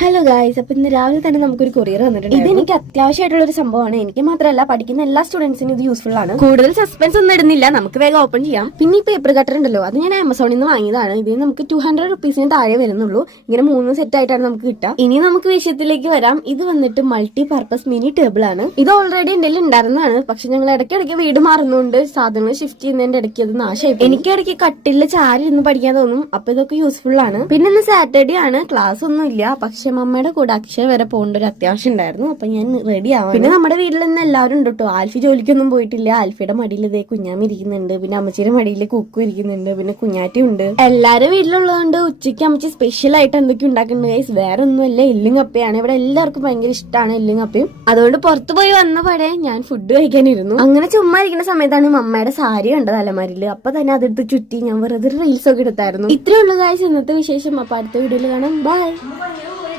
Hello guys, അപ്പൊ ഇന്ന് രാവിലെ തന്നെ നമുക്കൊരു കൊറിയർ വന്നിട്ടുണ്ട്. ഇത് എനിക്ക് അത്യാവശ്യമായിട്ടുള്ള ഒരു സംഭവമാണ്. എനിക്ക് മാത്രമല്ല, പഠിക്കുന്ന എല്ലാ സ്റ്റുഡൻസിനും ഇത് യൂസ്ഫുൾ ആണ്. കൂടുതൽ സസ്പെൻസ് ഒന്നും ഇടുന്നില്ല, നമുക്ക് വേഗം ഓപ്പൺ ചെയ്യാം. പിന്നെ ഈ പേപ്പർ കട്ടർ ഉണ്ടല്ലോ, അത് ഞാൻ ആമസോണിൽ നിന്ന് വാങ്ങിയതാണ്. ഇതിന് നമുക്ക് 200 റുപ്പീസിന് താഴെ വരുന്നുള്ളൂ. ഇങ്ങനെ 3 സെറ്റ് ആയിട്ടാണ് നമുക്ക് കിട്ടുക. ഇനി നമുക്ക് വിഷയത്തിലേക്ക് വരാം. ഇത് വന്നിട്ട് മൾട്ടി പർപ്പസ് മിനി ടേബിൾ ആണ്. ഇത് ഓൾറെഡി എന്റെ ഉണ്ടായിരുന്നതാണ്. പക്ഷെ ഞങ്ങൾ ഇടയ്ക്കിടയ്ക്ക് വീട് മാറുന്നുണ്ട്, സാധനങ്ങൾ ഷിഫ്റ്റ് ചെയ്യുന്നതിന്റെ ഇടയ്ക്ക് അത് നാശമായി. എനിക്ക് ഇടയ്ക്ക് കട്ടില് ചാരി ഇരുന്ന് പഠിക്കാൻ തോന്നും. അപ്പൊ ഇതൊക്കെ യൂസ്ഫുൾ ആണ്. പിന്നെ ഇന്ന് സാറ്റർഡേ ആണ്, ക്ലാസ് ഒന്നും ഇല്ല. പക്ഷെ മമ്മയുടെ കൂടെ അക്ഷയ വരെ പോകേണ്ട ഒരു അത്യാവശ്യം ഉണ്ടായിരുന്നു. അപ്പൊ ഞാൻ റെഡി ആവാം. പിന്നെ നമ്മുടെ വീട്ടിൽ നിന്ന് എല്ലാവരും ഉണ്ട് കേട്ടോ. ആൽഫി ജോലിക്കൊന്നും പോയിട്ടില്ല. ആൽഫിയുടെ മടിയിൽ ഇതേ കുഞ്ഞാമ ഇരിക്കുന്നുണ്ട്. പിന്നെ അമ്മച്ചിയുടെ മടിയിൽ കുക്കു ഇരിക്കുന്നുണ്ട്. പിന്നെ കുഞ്ഞാറ്റി ഉണ്ട്. എല്ലാരും വീട്ടിലുള്ളതുകൊണ്ട് ഉച്ചയ്ക്ക് അമ്മച്ചി സ്പെഷ്യൽ ആയിട്ട് എന്തൊക്കെ ഉണ്ടാക്കുന്നുണ്ട് ഗൈസ്. വേറെ ഒന്നുമല്ല, എല്ലും കപ്പയാണ്. ഇവിടെ എല്ലാവർക്കും ഭയങ്കര ഇഷ്ടമാണ് എല്ലും കപ്പയും. അതുകൊണ്ട് പുറത്തു പോയി വന്ന പാടെ ഞാൻ ഫുഡ് കഴിക്കാനിരുന്നു. അങ്ങനെ ചുമ്മാ ഇരിക്കുന്ന സമയത്താണ് മമ്മയുടെ സാരി കണ്ടത് അലമാരിൽ. അപ്പൊ തന്നെ അതെടുത്ത് ചുറ്റി ഞാൻ വെറുതെ റീൽസ് ഒക്കെ എടുത്തായിരുന്നു. ഇത്രേ ഉള്ളൂ ഗൈസ് ഇന്നത്തെ വിശേഷം. അപ്പൊ അടുത്ത വീഡിയോയിൽ കാണാം. ബൈ.